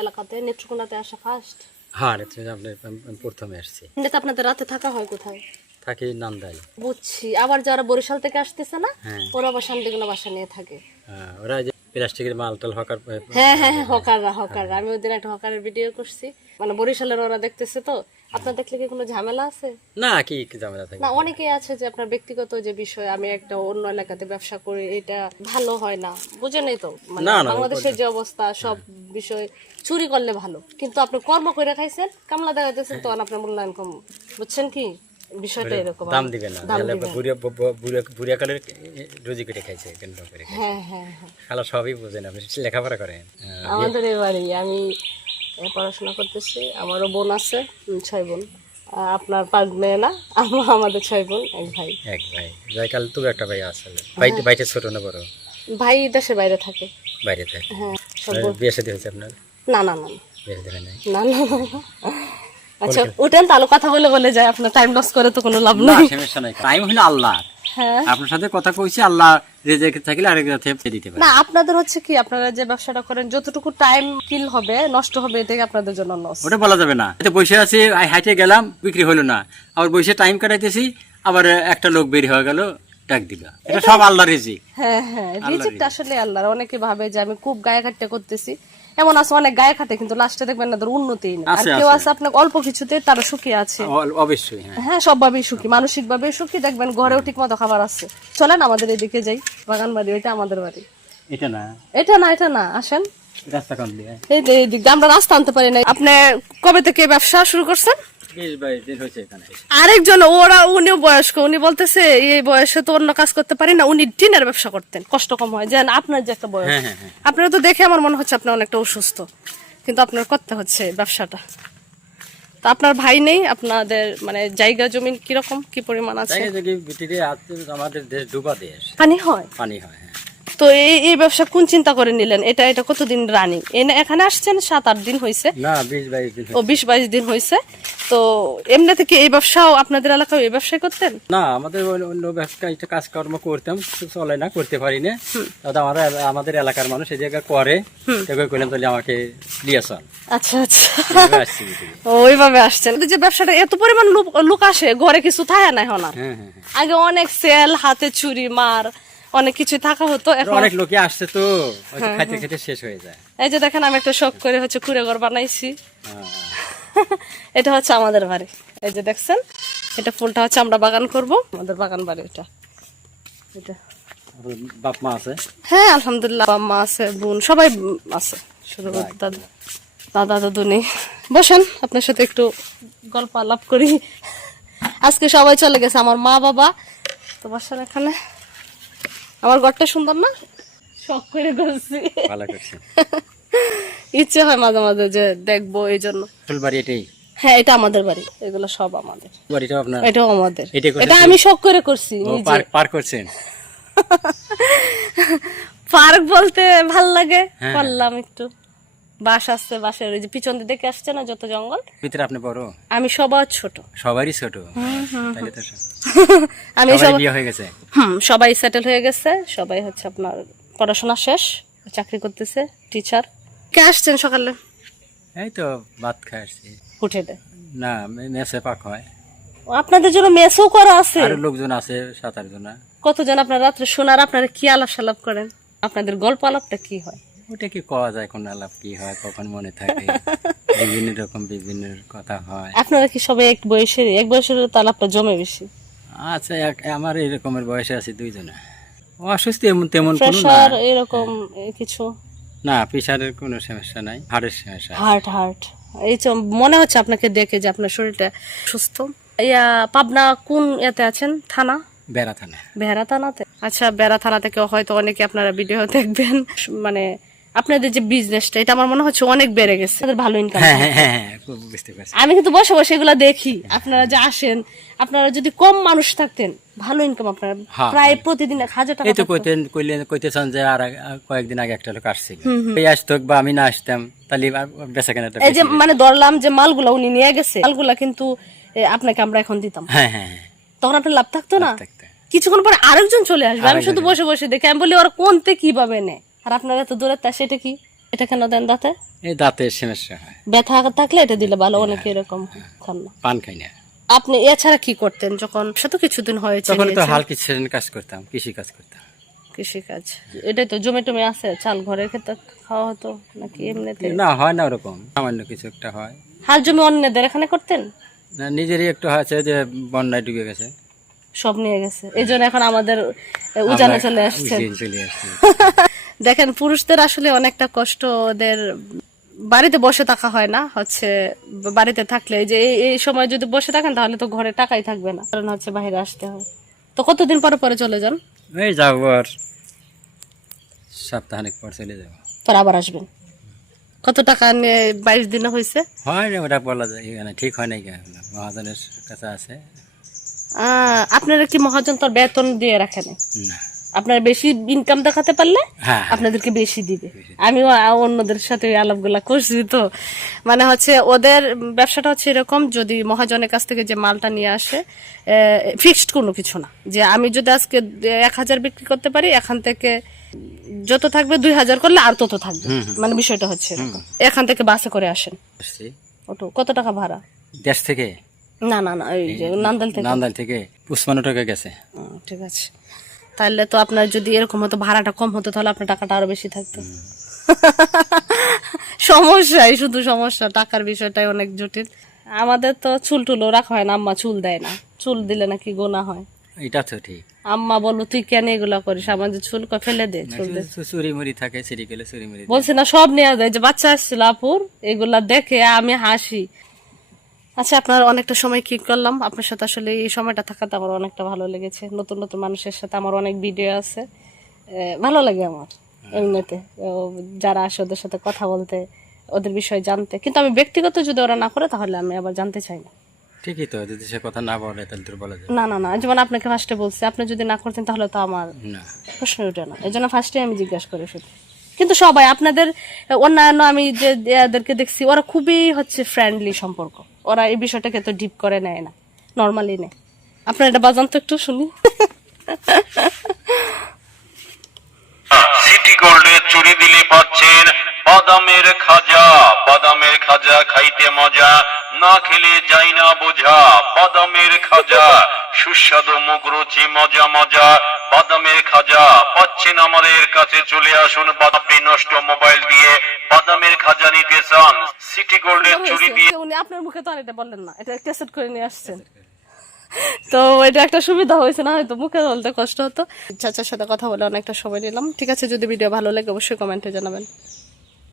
এলাকাতে নেত্রকোনাতে আসা ফার্স্ট হ্যাঁ নেত্রী আপনি প্রথমে আসছি। এমনিতে আপনাদের রাতে থাকা হয় কোথায়? থাকি নান্দাই বুঝছি। আবার যারা বরিশাল থেকে আসতেছে না হ্যাঁ। ওরা আবার শান্তিগুলো বাসা নিয়ে থাকে। হ্যাঁ, ওরা প্লাস্টিকের হকার হ্যাঁ হ্যাঁ হ্যাঁ হকাররা হকাররা। আমি ওই দিন একটা হকারের ভিডিও করছি। মানে বরিশালের ওরা দেখতেছে তো। আপনার দেখলে কি কোনো ঝামেলা আছে? না কি ঝামেলা থাকে? না অনেকেই আছে যে আপনার ব্যক্তিগত যে বিষয় আমি একটা অন্য এলাকাতে ব্যবসা করি এটা ভালো হয় না। বুঝেনই তো? মানে বাংলাদেশের যে অবস্থা সব বিষয় চুরি করলে ভালো। কিন্তু আপনি কর্ম করে খাইছেন কামলা দেখাইতেছেন তো আপনার মূল্যায়ন কম। বুঝছেন কি? বিষয়টা এরকম দাম দিবে না। বুড়িয়া বুড়িয়া কালের রুজি কেটে খাইছে কেন্দ্র করে হ্যাঁ হ্যাঁ হ্যাঁ। খালা সবই বোঝেন আপনি লেখাপড়া করেন। হ্যাঁ, আমাদের এবারই আমি পড়াশোনা করতেছি আমারও বোন আছে ছয় বোন। আপনার পাঁচ মেয়ে না আমরা আমাদের ছয় বোন এক ভাই। এক ভাই। যাই কাল তুমি একটা ভাই আসলে। বাইতে বাইতে ছোট না বড়? ভাই দেশের বাইরে থাকে। বাইরে থাকে। হ্যাঁ সব বিয়ে সাথে হয়েছে আপনার? না না না। বিয়ে সাথে হয় না না, না। আচ্ছা উঠেন তাহলে কথা বলে বলে যায়। আপনার টাইম লস করে তো কোনো লাভ নেই। সমস্যা নাই। টাইম হলো আল্লাহ হ্যাঁ। আপনার সাথে কথা কইছি আল্লাহ রেজেক থাকলে আরেক দিতে পারে। না আপনাদের হচ্ছে কি আপনারা যে ব্যবসাটা করেন যতটুকু টাইম কিল হবে নষ্ট হবে এটাই আপনাদের জন্য লস ওটা বলা যাবে না। এতে বসে আছি হাইটে গেলাম বিক্রি হলো না। আবার বসে টাইম কাটাইতেছি আবার একটা লোক বের হয়ে গেল ডাক দিবা এটা সব আল্লাহ রেজি হ্যাঁ হ্যাঁ রিজিকটা আসলে আল্লাহর। অনেকে ভাবে যে আমি খুব গায়ে খাটতে করতেছি। এমন আছে অনেক গায়ে খাটে কিন্তু লাস্টে দেখবেন না তাদের উন্নতি আর কেউ আছে। আপনার অল্প কিছুতে তারা সুখী আছে। অবশ্যই হ্যাঁ। হ্যাঁ সবভাবেই সুখী মানসিক ভাবে সুখী। দেখবেন ঘরেও ঠিক মতো খাবার আছে। চলেন আমাদের এদিকে যাই বাগান বাড়ি ওইটা আমাদের বাড়ি। এটা না? এটা না এটা না আসেন। রাস্তা কম দিয়ে? এই আমরা রাস্তা আনতে পারি না আপনি কবে থেকে ব্যবসা শুরু করছেন? আরেকজন ওরা উনিও বয়স্ক উনি বলতেছে এই বয়সে তো অন্য কাজ করতে পারি না উনি টিনের ব্যবসা করতেন কষ্ট কম হয়। যেন আপনার যে একটা বয়স। হ্যাঁ হ্যাঁ হ্যাঁ। আপনারা তো দেখে আমার মনে হচ্ছে আপনি অনেকটা অসুস্থ কিন্তু আপনার করতে হচ্ছে ব্যবসাটা। তো আপনার ভাই নেই আপনাদের মানে জায়গা জমিন কীরকম কি পরিমাণ আছে? আমাদের দেশ ডুবা দেশ পানি হয়? পানি হ্যাঁ। তো এই এই ব্যবসা কোন চিন্তা করে নিলেন? এটা এটা কতদিন রানিং এখানে আসছেন সাত আট দিন হয়েছে না বিশ বাইশ দিন ও বিশ বাইশ দিন হয়েছে তো এমনি থেকে এই ব্যবসাও আপনাদের এলাকায় এই ব্যবসায় করতেন? না আমাদের অন্য- অন্য ব্যবসা এটা কাজকর্ম করতাম চলে না করতে পারি না। আমরা আমাদের এলাকার মানুষ এই জায়গা করে তোকে কইলাম তাহলে আমাকে দিয়ে চল। আচ্ছা আচ্ছা। ওইভাবে আসছেন। যে ব্যবসাটা এত পরিমাণ লোক- আসে ঘরে কিছু থাকে না এখন হ্যাঁ হ্যাঁ হ্যাঁ। আগে অনেক সেল হাতে ছুরি মার অনেক কিছু থাকা হতো এখন অনেক লোকে আসছে তো হয়তো খাইতে খেতে শেষ হয়ে যায়। এই যে দেখেন আমি একটা শখ করে হচ্ছে কুড়ে ঘর বানাইছি। হ্যাঁ। এটা হচ্ছে আমাদের বাড়ি। এই যে দেখছেন এটা ফুলটা হচ্ছে আমরা বাগান করব আমাদের বাগান বাড়ি এটা। এটা। বাপ মা আছে? হ্যাঁ আলহামদুলিল্লাহ বাবা মা আছে বোন সবাই আছে। শুধু দাদা দাদা দাদু নেই বসেন আপনার সাথে একটু গল্প আলাপ করি। আজকে সবাই চলে গেছে আমার মা বাবা। তো বসেন এখানে। আমার ঘরটা সুন্দর না? শখ করে করছি। ভালো করছি। ইচ্ছে হয় মাঝে মাঝে যে দেখব এই জন্য বাড়ি এটাই? হ্যাঁ এটা আমাদের বাড়ি। এগুলো সব আমাদের। বাড়িটা আপনার? এটাও আমাদের। এটা আমি শখ করে করছি পার্ক পার্ক পার করছেন? পার্ক বলতে ভালো লাগে পারলাম করলাম একটু। বাস আসছে বাসের ওই যে পিছন দিকে আসছে না যত জঙ্গল? ভিতরে আপনি বড়? আমি সবার ছোট। সবারই ছোট? তাহলে তো আমি সবারই সব বিয়ে হয়ে গেছে? হুম সবাই সেটেল হয়ে গেছে সবাই হচ্ছে আপনার পড়াশোনা শেষ চাকরি করতেছে টিচার কে আসছেন সকালে? এই তো ভাত খাই আসছি। উঠে দে। না মেসে পাক হয়। আপনাদের জন্য মেসও করা আছে। আর লোকজন আছে সাত আট জন কতজন আপনার? রাত্রে শোনার আপনারা কি আলাপ সালাপ করেন? আপনাদের গল্প আলাপটা কি হয়? ওটা কি কওয়া যায় কোন আলাপ কি হয় কখন মনে থাকে? বিভিন্ন রকম বিভিন্ন কথা হয়। আপনারা কি সবাই এক বয়সের এক বয়সের তো আলাপটা জমে বেশি? আচ্ছা এক- আমার এরকমের বয়সে আছে দুইজনে। অসুস্থ এমন তেমন কোনো না। এরকম কিছু? না প্রেশারের কোনো সমস্যা নাই হার্টের সমস্যা হার্ট হার্ট এই তো মনে হচ্ছে আপনাকে দেখে যে আপনার শরীরটা সুস্থ। ইয়া পাবনা কোন এতে আছেন? থানা? বেড়া থানা। বেড়া থানাতে? আচ্ছা বেড়া থানা থেকে হয়তো অনেকে আপনারা ভিডিও দেখবেন। মানে আপনাদের যে বিজনেসটা এটা আমার মনে হচ্ছে অনেক বেড়ে গেছে। ভালো ইনকাম হ্যাঁ হ্যাঁ। হ্যাঁ হ্যাঁ, বুঝতে পারছি। আমি কিন্তু বসে বসে এগুলা দেখি। আপনারা যে আসেন আপনারা যদি কম মানুষ থাকতেন ভালো ইনকাম আপনারা হ্যাঁ, প্রায় প্রতিদিন হাজার টাকা এই তো কইতেন কইলে কইতেছেন যে আর কয়েকদিন আগে একটা লোক আসছিল এই আসতো বা আমি না আসতাম তাহলে বেচা কেনাটা এই যে মানে ধরলাম যে মালগুলা উনি নিয়ে গেছে মালগুলা কিন্তু আপনাকে আমরা এখন দিতাম। হ্যাঁ হ্যাঁ তখন আপনার লাভ থাকতো না? কিছুক্ষণ পরে আরেকজন চলে আসবে। আমি শুধু বসে বসে দেখি আমি বলি ওরা কোনতে কীভাবে নেয়? আর আপনার এত দূরে তা সেটা কি? এটা কেন দেন দাঁতে? এই দাঁতের সমস্যা হয়। ব্যথা থাকলে এটা দিলে ভালো অনেকে এরকম খান না। পান খাই না। আপনি এছাড়া কি করতেন যখন? সে তো কিছুদিন হয়েছে তখন তো নিয়েছেন, হাল কিছু কাজ করতাম কৃষি কাজ করতাম। কৃষিকাজ। এটাই তো জমি টমে আছে চাল ঘরের ক্ষেত্রে খাওয়া হতো নাকি এমনিতে? না হয় না ওরকম সামান্য কিছু একটা হয়। হাল জমি অন্যদের এখানে করতেন? না নিজেরই একটু হয়েছে যে বন্যায় ডুবে গেছে। সব নিয়ে গেছে। এই জন্য এখন আমাদের উজানে চলে আসছে চলে আসছে। দেখেন পুরুষদের আসলে অনেকটা কষ্ট ওদের বাড়িতে বসে থাকা হয় না। হচ্ছে বাড়িতে থাকলে যে এই- সময় যদি বসে থাকেন তাহলে তো ঘরে টাকাই থাকবে না। কারণ হচ্ছে বাইরে আসতে হয়। তো কতদিন পরে পরে চলে যান? এই যাব আর সপ্তাহানিক পর চলে যাব। পর আবার আসবেন? কত টাকা নিয়ে বাইশ দিনে হয়েছে হয় না ওটা বলা যায়। এখানে ঠিক হয় নাই মহাজনের কাছে আছে। আপনারা কি মহাজন তোর বেতন দিয়ে রাখেন? না। আপনারা বেশি ইনকাম দেখাতে পারলে হ্যাঁ আপনাদেরকে বেশি দিবে। আমিও আ- অন্যদের সাথে আলাপগুলা করছি তো। মানে হচ্ছে ওদের ব্যবসাটা হচ্ছে এরকম যদি মহাজনের কাছ থেকে যে মালটা নিয়ে আসে ফিক্সড কোনো কিছু না। যে আমি যদি আজকে এক হাজার বিক্রি করতে পারি এখান থেকে যত থাকবে দুই হাজার করলে আর তত থাকবে। মানে বিষয়টা হচ্ছে এখান থেকে বাসে করে আসেন। ওটো কত টাকা ভাড়া? দেশ থেকে? না না না ওই যে নান্দাল থেকে। নান্দাল থেকে। পুষ্পানো টাকা গেছে। ঠিক আছে। তাহলে তো আপনার যদি এরকম হতো ভাড়াটা কম হতো তাহলে আপনার টাকাটা আরও বেশি থাকতো। সমস্যাই শুধু সমস্যা টাকার বিষয়টাই অনেক জটিল। আমাদের তো চুল টুলও রাখা হয় না আম্মা চুল দেয় না। চুল দিলে নাকি গোনা হয়। এটা তো ঠিক। আম্মা বলো তুই কেন এগুলা করিস? আমার যে চুল কয় ফেলে দে চুল দে। চুরি মুড়ি থাকে সিঁড়ি গেলে চুরি মুড়ি বলছি না সব নেওয়া যায়। যে বাচ্চা আসছিল আপুর এগুলা দেখে আমি হাসি। আচ্ছা আপনার অনেকটা সময় কি করলাম? আপনার সাথে আসলে এই সময়টা থাকাতে আমার অনেকটা ভালো লেগেছে। নতুন নতুন মানুষের সাথে আমার অনেক ভিডিও আছে। ভালো লাগে আমার এমনিতে। ও, যারা আসে ওদের সাথে কথা বলতে ওদের বিষয়ে জানতে। কিন্তু আমি ব্যক্তিগত যদি ওরা না করে তাহলে আমি আবার জানতে চাই না। ঠিকই তো যদি সে কথা না বলে তাহলে তোর বলা যায় না। না না যেমন আপনাকে ফার্স্টে বলছি আপনি যদি না করতেন তাহলে তো আমার না। প্রশ্ন ওঠে না। এই জন্য ফার্স্টে আমি জিজ্ঞাসা করি শুধু। কিন্তু সবাই আপনাদের অন্যান্য আমি যে এদেরকে দেখছি ওরা খুবই হচ্ছে ফ্রেন্ডলি সম্পর্ক। ওরা এই বিষয়টাকে তো ডিপ করে নেয় না নর্মালি নেয়। আপনার এটা বাজান তো একটু শুনি। সিটি গোল্ডে চুরি দিলে পাচ্ছেন বাদামের খাজা বাদামের খাজা খাইতে মজা না খেলে যাই না বোঝা। বাদামের খাজা সুস্বাদু মুখ রুচি মজা মজা। বাদামের খাজা পাচ্ছেন আমাদের কাছে চলে আসুন বাদামি নষ্ট মোবাইল দিয়ে। বাদামের খাজা নিতে চান সিটি গোল্ডের চুরি দিয়ে উনি আপনার মুখে তো আর এটা বললেন না এটা ক্যাসেট করে নিয়ে আসছেন। তো এটা একটা সুবিধা হয়েছে না হয়তো মুখে বলতে কষ্ট হতো। চাচার সাথে কথা বলে অনেকটা সময় নিলাম। ঠিক আছে যদি ভিডিও ভালো লাগে অবশ্যই কমেন্টে জানাবেন।